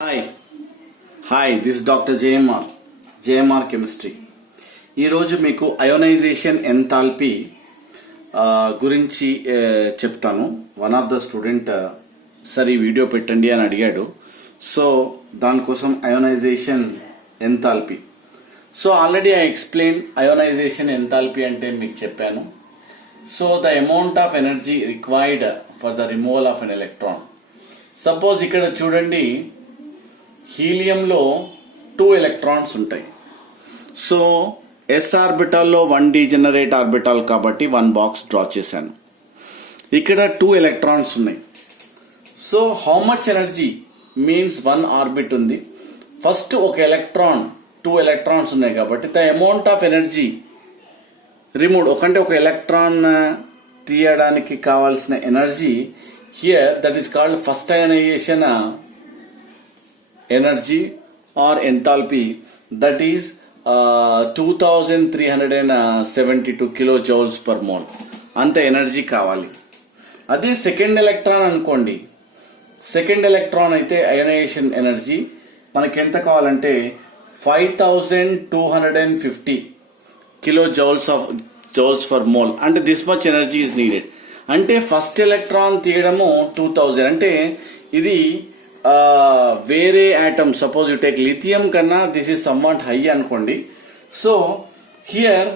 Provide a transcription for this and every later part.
Hi this doctor JMR chemistry. ఈరోజు మీకు ionization enthalpy గురించి చెప్తాను. One of the student sir ఈ వీడియో పెట్టండి అని అడిగాడు. సో దానికోసం ionization enthalpy. So already I explain ionization enthalpy అంటే మీకు చెప్పాను. So the amount of energy required for the removal of an electron. Suppose ఇక్కడ చూడండి, హీలియంలో 2 ఎలక్ట్రాన్స్ ఉంటాయి. సో ఎస్ ఆర్బిటాల్లో 1 డీజనరేట్ ఆర్బిటాల్ కాబట్టి 1 బాక్స్ డ్రా చేశాను. ఇక్కడ 2 ఎలక్ట్రాన్స్ ఉన్నాయి. So how much energy means 1 orbit ఉంది. ఫస్ట్ ఒక ఎలక్ట్రాన్ 2 ఎలక్ట్రాన్స్ ఉన్నాయి కాబట్టి the amount of energy remove ఒక ఎలక్ట్రాన్ తీయడానికి కావాల్సిన energy here that is called first ionisation energy or enthalpy, that is 2372 kilojoules per mole. అంత energy కావాలి. అదే సెకండ్ ఎలక్ట్రాన్ అనుకోండి, సెకండ్ ఎలక్ట్రాన్ అయితే అయనైజేషన్ ఎనర్జీ మనకి ఎంత కావాలంటే 5250 kilojoules for mole. అంటే this much energy is needed. అంటే ఫస్ట్ ఎలక్ట్రాన్ తీయడము 2000. అంటే ఇది వేరే atom, suppose you take lithium కన్నా దిస్ ఈస్ సమ్వాట్ హై అనుకోండి. So here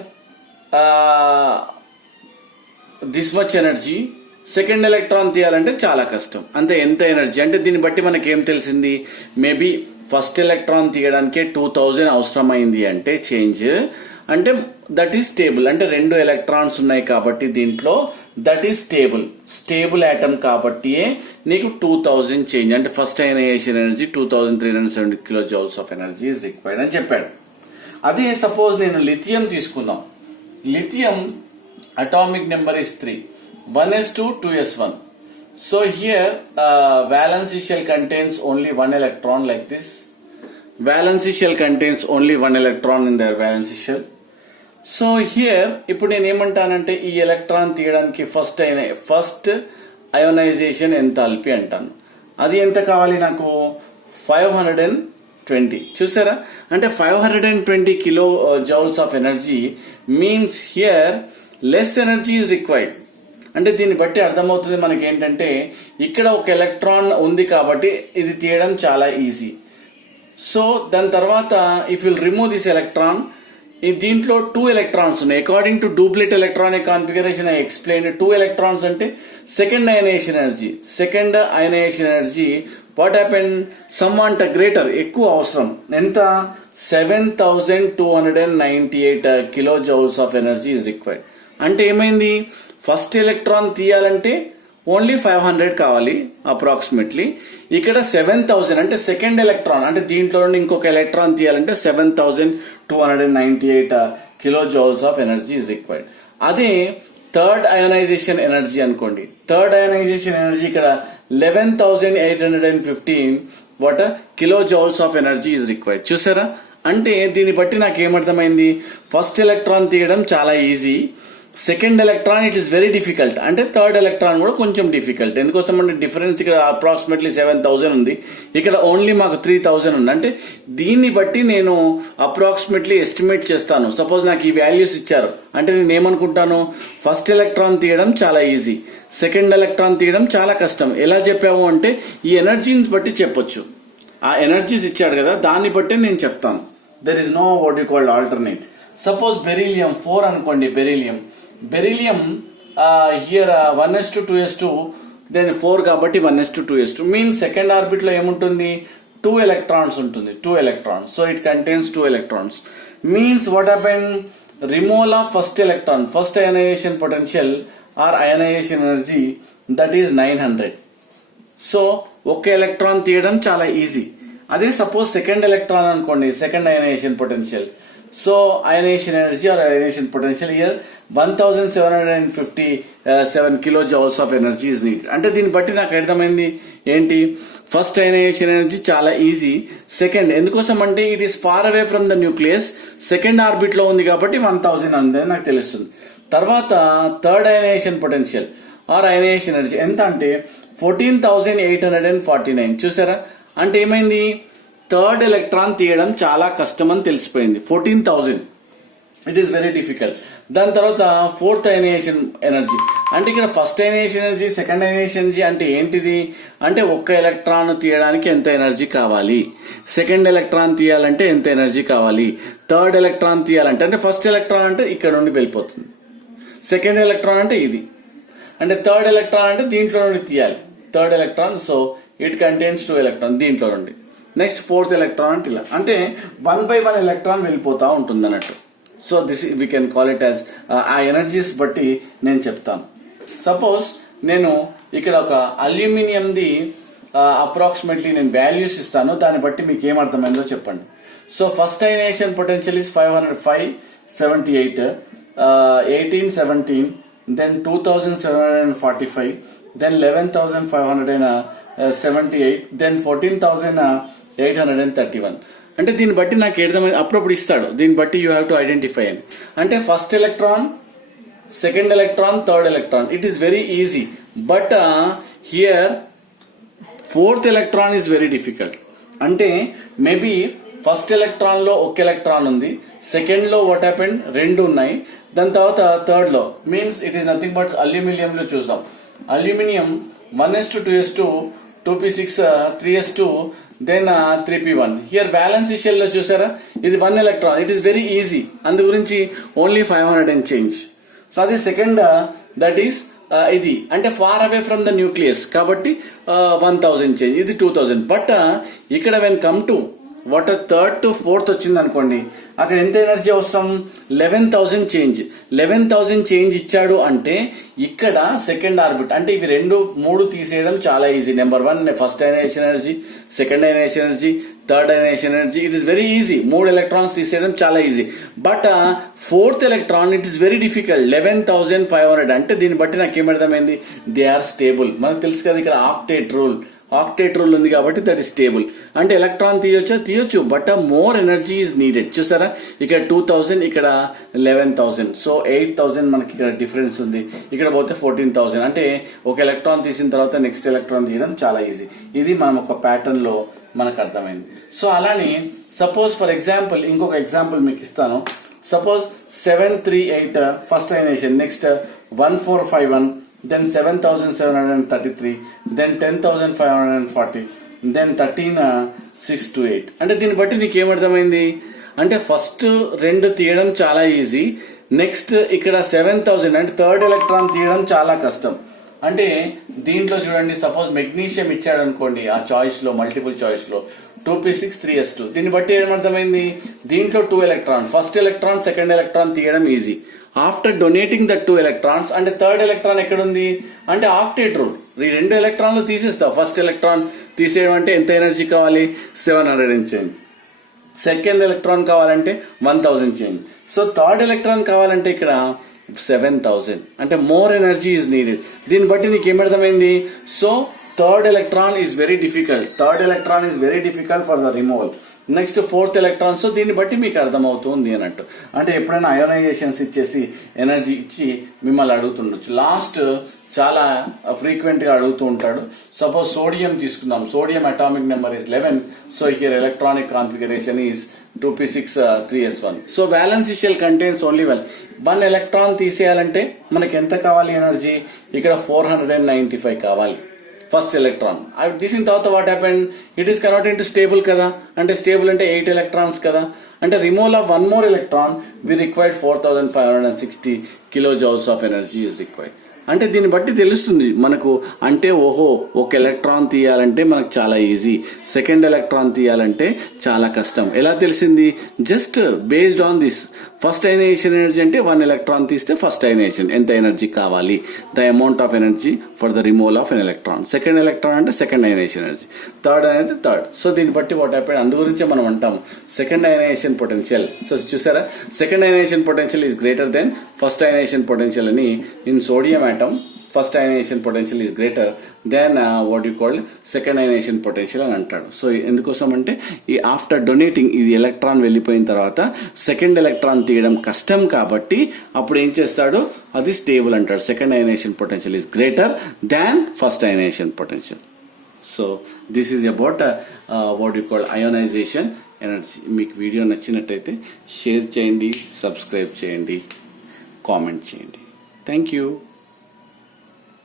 this much energy. Second electron తీయాలంటే చాలా కష్టం. అంతే ఎంత ఎనర్జీ అంటే దీన్ని బట్టి మనకి ఏం తెలిసింది, మేబీ ఫస్ట్ ఎలక్ట్రాన్ తీయడానికే 2000 అవసరమైంది. అంటే చేంజ్ అంటే దట్ ఈస్ స్టేబుల్. అంటే 2 ఎలక్ట్రాన్స్ ఉన్నాయి కాబట్టి దీంట్లో దట్ ఈస్ స్టేబుల్ ఆటమ్ కాబట్టి నీకు 2000 చేంజ్. అంటే first ionization energy 2370 kilojoules of energy is required అని చెప్పాడు. అదే సపోజ్ నేను లిథియం తీసుకుందాం. Lithium atomic number is 3, 1s2 2s1. So here valency shell contains only 1 electron like this. Valency shell contains only 1 electron in their valency shell. So here ఇప్పుడు నేను ఏమంటానంటే ఈ electron తీయడానికి ఫస్ట్ అయోనైజేషన్ ఎంథాల్పీ అంటాను. అది ఎంత కావాలి నాకు, 520. చూసారా, అంటే 520 kilojoules of energy means here less energy is required. అంటే దీన్ని బట్టి అర్థమవుతుంది మనకి ఏంటంటే ఇక్కడ ఒక ఎలక్ట్రాన్ ఉంది కాబట్టి ఇది తీయడం చాలా ఈజీ. సో దాని తర్వాత if will remove this electron, దీంట్లో 2 ఎలక్ట్రాన్స్ ఉన్నాయి. According to duplet electronic configuration I explain. 2 electrons అంటే second ionization energy what happen somewhat greater, ఎక్కువ అవసరం. ఎంత, 7298 kilojoules of energy is required. అంటే ఏమైంది, ఫస్ట్ ఎలక్ట్రాన్ తీయాలంటే ఓన్లీ 500 కావాలి అప్రాక్సిమేట్లీ. ఇక్కడ 7000 అంటే సెకండ్ ఎలక్ట్రాన్, అంటే దీంట్లో నుండి ఇంకొక ఎలక్ట్రాన్ తీయాలంటే 7298 kilojoules of energy is required. అదే థర్డ్ అయనైజేషన్ ఎనర్జీ అనుకోండి. థర్డ్ అయనైజేషన్ ఎనర్జీ ఇక్కడ 11815 kilojoules of energy is required. చూసారా, అంటే దీన్ని బట్టి నాకు ఏమర్థమైంది, ఫస్ట్ ఎలక్ట్రాన్ తీయడం చాలా easy, second electron it is very difficult. అంటే థర్డ్ ఎలక్ట్రాన్ కూడా కొంచెం డిఫికల్ట్. ఎందుకోసం అంటే డిఫరెన్స్ ఇక్కడ అప్రాక్సిమేట్లీ 7000 ఉంది, ఇక్కడ ఓన్లీ మాకు 3000 ఉంది. అంటే దీన్ని బట్టి నేను అప్రాక్సిమేట్లీ ఎస్టిమేట్ చేస్తాను. సపోజ్ నాకు ఈ వాల్యూస్ ఇచ్చారు అంటే నేను ఏమనుకుంటాను, ఫస్ట్ ఎలక్ట్రాన్ తీయడం చాలా ఈజీ, సెకండ్ ఎలక్ట్రాన్ తీయడం చాలా కష్టం. ఎలా చెప్పాము అంటే ఈ ఎనర్జీని బట్టి చెప్పొచ్చు. ఆ ఎనర్జీస్ ఇచ్చాడు కదా, దాన్ని బట్టి నేను చెప్తాను. There is know what you called alternate. Suppose beryllium 4 అనుకోండి. Beryllium here 1s2 2s2 then 4 కాబట్టి 1s2 2s2 means second orbit లో ఏముంటుంది, 2 ఎలక్ట్రాన్స్ ఉంటుంది. 2 electrons. So it contains 2 electrons means what happen, removal of first electron, first ionization potential or ionization energy that is 900. So ఒక electron తీయడం చాలా easy. అదే suppose second electron అనుకోండి, second ionization potential. So ionization energy or ionization potential here 1757 kilojoules of energy is need. అంటే దీన్ని బట్టి నాకు అర్థమైంది ఏంటి, ఫస్ట్ అయనైజేషన్ ఎనర్జీ చాలా ఈజీ. సెకండ్ ఎందుకోసం అంటే it is far away from the nucleus, second orbit లో ఉంది కాబట్టి 1000 అనేది నాకు తెలుస్తుంది. తర్వాత third ionisation potential or ionization energy ఎంత అంటే 14,849. చూసారా, అంటే ఏమైంది, థర్డ్ ఎలక్ట్రాన్ తీయడం చాలా కష్టం అని తెలిసిపోయింది. 14,000 ఇట్ ఈస్ వెరీ డిఫికల్ట్. దాని తర్వాత ఫోర్త్ అయనైజేషన్ ఎనర్జీ, అంటే ఇక్కడ first ionization energy, second ionization energy అంటే ఏంటిది అంటే ఒక్క ఎలక్ట్రాన్ తీయడానికి ఎంత ఎనర్జీ కావాలి, సెకండ్ ఎలక్ట్రాన్ తీయాలంటే ఎంత ఎనర్జీ కావాలి, థర్డ్ ఎలక్ట్రాన్ తీయాలంటే అంటే ఫస్ట్ ఎలక్ట్రాన్ అంటే ఇక్కడ నుండి వెళ్ళిపోతుంది, సెకండ్ ఎలక్ట్రాన్ అంటే ఇది, అంటే థర్డ్ ఎలక్ట్రాన్ అంటే దీంట్లో నుండి తీయాలి third electron. So it contains 2 electron దీంట్లో నుండి. నెక్స్ట్ ఫోర్త్ ఎలక్ట్రాన్ అంటే ఇలా, అంటే 1 by 1 ఎలక్ట్రాన్ వెళ్ళిపోతా ఉంటుంది అన్నట్టు. So this we can call it as ఆ ఎనర్జీస్ బట్టి నేను చెప్తాను. సపోజ్ నేను ఇక్కడ ఒక అల్యూమినియంది అప్రాక్సిమేట్లీ నేను వాల్యూస్ ఇస్తాను, దాన్ని బట్టి మీకు ఏమర్థమైందో చెప్పండి. So first ionization potential is 578, 1817, then 2745, then 11,578, then 14,831. అంటే దీన్ని బట్టి నాకు ఏదైనా అప్పుడప్పుడు ఇస్తాడు, దీన్ని బట్టి యూ హ్యావ్ టు ఐడెంటిఫై అని. అంటే first electron, second electron, third electron, it is very easy. But here fourth electron is very difficult. అంటే మేబీ ఫస్ట్ ఎలక్ట్రాన్ లో ఒక ఎలక్ట్రాన్ ఉంది, సెకండ్ లో వాట్ హ్యాపెండ్ 2 ఉన్నాయి, దాని తర్వాత థర్డ్ లో means it is nothing but aluminium లో చూద్దాం. Aluminium 1s2 2p6 3s2 then 3p1. Here valency shell లో చూసారా ఇది 1 electron, it is very easy, అందు గురించి ఓన్లీ 500 అండ్ చేంజ్. సో అదే సెకండ్ దట్ ఈస్ ఇది అంటే far away from the nucleus కాబట్టి 1000 చేంజ్, ఇది 2000. బట్ ఇక్కడ when come to what third to fourth వచ్చింది అనుకోండి, అక్కడ ఎంత ఎనర్జీ అవసరం 11,000 చేంజ్. 11,000 చేంజ్ ఇచ్చాడు అంటే ఇక్కడ సెకండ్ ఆర్బిట్, అంటే ఇవి 2 3 తీసేయడం చాలా easy. Number 1 first ionization energy, second ionization energy, third ionisation energy, it is very easy. 3 electrons తీసేయడం చాలా easy. But fourth electron it is very difficult. 11,500 అంటే దీన్ని బట్టి నాకు ఏమర్థమైంది, దే ఆర్ స్టేబుల్. మనకు తెలుసు కదా ఇక్కడ ఆక్టేట్ రూల్ ఉంది కాబట్టి దట్ ఈస్ స్టేబుల్. అంటే ఎలక్ట్రాన్ తీయొచ్చు but more energy is needed. చూసారా ఇక్కడ 2000, ఇక్కడ 11,000, సో 8,000 మనకి ఇక్కడ డిఫరెన్స్ ఉంది. ఇక్కడ పోతే 14,000, అంటే ఒక ఎలక్ట్రాన్ తీసిన తర్వాత నెక్స్ట్ ఎలక్ట్రాన్ తీయడం చాలా ఈజీ. ఇది మనం ఒక ప్యాటర్న్ లో మనకు అర్థమైంది. సో అలానే సపోజ్ ఫర్ ఎగ్జాంపుల్ ఇంకొక ఎగ్జాంపుల్ మీకు ఇస్తాను. Suppose 738 first ionisation, next 1451, then 7,733, then 10,540, then 13,628. అంటే దీన్ని బట్టి నీకు ఏమర్థమైంది అంటే ఫస్ట్ 2 తీయడం చాలా ఈజీ, నెక్స్ట్ ఇక్కడ 7,000 అంటే థర్డ్ ఎలక్ట్రాన్ తీయడం చాలా కష్టం. అంటే దీంట్లో చూడండి, సపోజ్ మెగ్నీషియం ఇచ్చాడు అనుకోండి, ఆ చాయిస్ లో మల్టిపుల్ చాయిస్ లో 2p6 3s2, దీన్ని బట్టి ఏమర్థమైంది దీంట్లో 2 electron, first electron second electron తీయడం easy. After donating the 2 electrons అంటే థర్డ్ ఎలక్ట్రాన్ ఎక్కడుంది అంటే ఆక్టేట్ రూల్, ఈ 2 ఎలక్ట్రాన్లు తీసేస్తావు. ఫస్ట్ ఎలక్ట్రాన్ తీసేయడం అంటే ఎంత ఎనర్జీ కావాలి 700 చేంజ్, సెకండ్ ఎలక్ట్రాన్ కావాలంటే 1000 చేంజ్, సో థర్డ్ ఎలక్ట్రాన్ కావాలంటే ఇక్కడ 7,000, అంటే మోర్ ఎనర్జీ ఈజ్ నీడెడ్. దీన్ని బట్టి నీకు ఏమర్థమైంది, so third electron is very difficult for the removal. Next fourth electron, so దీన్ని బట్టి మీకు అర్థమవుతుంది అన్నట్టు. అంటే ఎప్పుడైనా అయోనైజేషన్స్ ఇచ్చేసి ఎనర్జీ ఇచ్చి మిమ్మల్ని అడుగుతుండొచ్చు, లాస్ట్ చాలా ఫ్రీక్వెంట్ గా అడుగుతూ ఉంటాడు. సపోజ్ సోడియం తీసుకుందాం, sodium atomic number is 11, so here electronic configuration is 2p6 3s1. So valency shell contains only 1 electron తీసేయాలంటే మనకి ఎంత కావాలి ఎనర్జీ, ఇక్కడ 495 కావాలి ఫస్ట్ ఎలక్ట్రాన్. తీసిన తర్వాత what happened, it is converted to stable కదా, అంటే స్టేబుల్ అంటే 8 ఎలక్ట్రాన్స్ కదా, అంటే removal of 1 more electron we required 4,560 kilojoules of energy is required. అంటే దీన్ని బట్టి తెలుస్తుంది మనకు, అంటే ఓహో ఒక ఎలక్ట్రాన్ తీయాలంటే మనకు చాలా ఈజీ, సెకండ్ ఎలక్ట్రాన్ తీయాలంటే చాలా కష్టం. ఎలా తెలిసింది, just based on this. First ionization energy అంటే 1 ఎలక్ట్రాన్ తీస్తే ఫస్ట్ అయనైజేషన్ ఎంత ఎనర్జీ కావాలి, the amount of energy for the removal of an electron. Second electron అంటే సెకండ్ అయనైజేషన్ ఎనర్జీ, థర్డ్ అంటే థర్డ్. సో దీన్ని బట్టి వాట్ హ్యాపెన్, అందు గురించే మనం అంటాము సెకండ్ అయనైజేషన్ పొటెన్షియల్. సో చూసారా, second ionization potential is greater than first ionization potential అని. In sodium atom first ionization potential is greater then what you called second ionization potential అని అంటాడు. సో ఎందుకోసం అంటే ఈ ఆఫ్టర్ డొనేటింగ్ ఇది electron వెళ్ళిపోయిన తర్వాత సెకండ్ ఎలక్ట్రాన్ తీయడం కష్టం కాబట్టి అప్పుడు ఏం చేస్తాడు, అది స్టేబుల్ అంటాడు. Second ionization potential is greater than first ionization potential. So this is about what you call ionization energy. మీకు వీడియో నచ్చినట్టయితే షేర్ చేయండి, సబ్స్క్రైబ్ చేయండి, కామెంట్ చేయండి. Thank you.